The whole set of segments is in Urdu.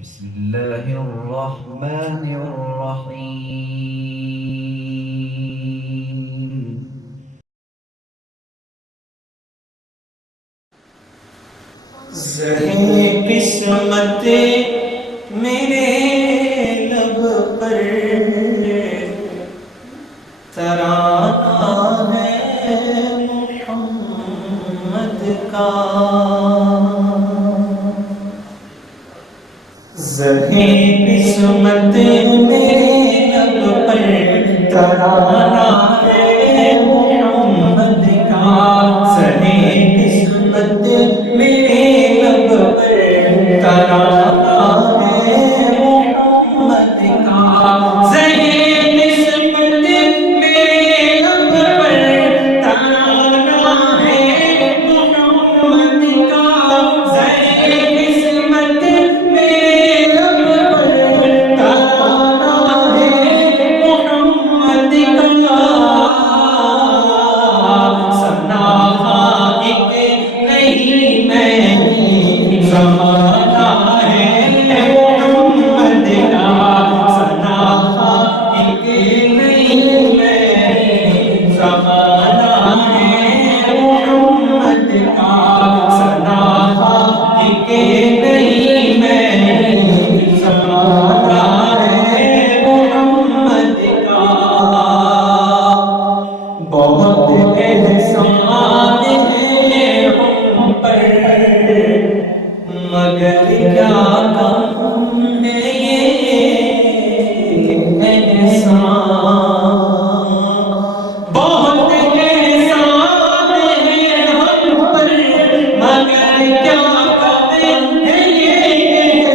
بسم الله الرحمن الرحيم. زہے قسمت میرے لب پر ترانہ ہے محمد کا. زہے قسمت میرے لب پر ترانہ ہے محمد کا. زہے قسمت میرے لب پر ترانہ ہے محمد کا. زہے قسمت میرے لب پر ترانہ ہے محمد کا. زہے قسمت میرے لب پر ترانہ ہے محمد کا. ثنا ایک نہیں میں زمانہ ہے محمد کا. ثنا ایک نہیں میں زمانہ ہے محمد کا. ثنا ایک نہیں میں زمانہ ہے محمد کا. بہت احسان ہے ہم پر مگر کیا کہوں میں یہ احسان. بہت احسان ہے ہم پر مگر کیا کہوں میں یہ احسان.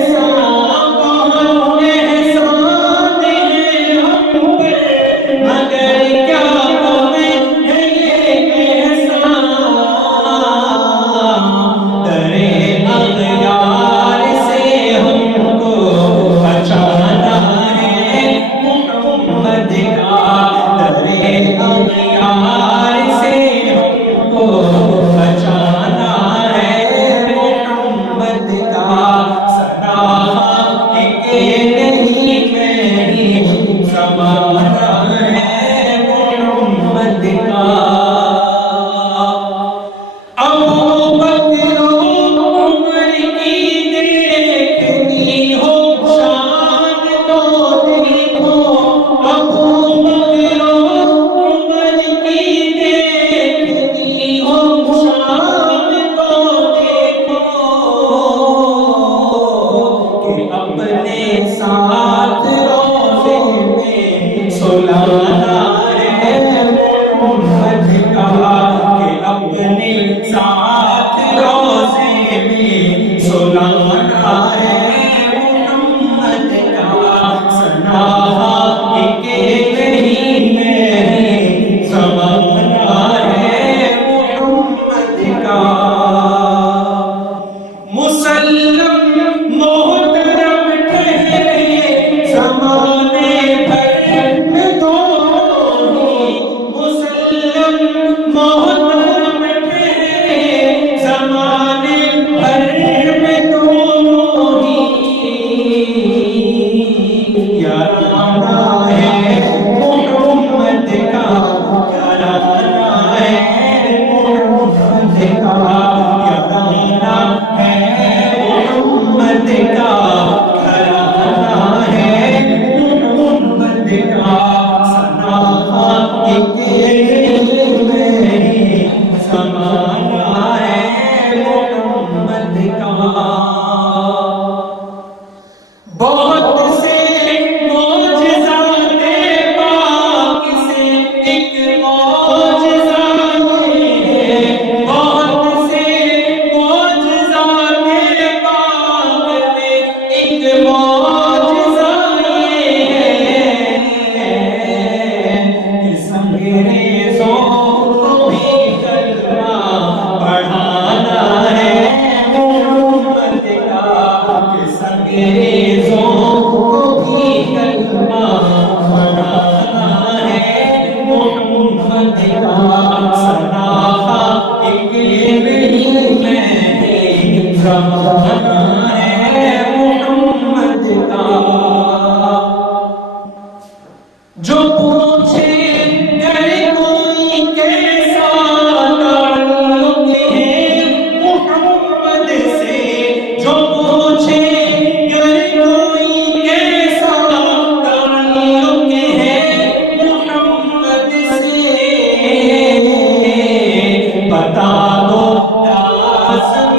بہت احسان ہے ہم پر مگر کیا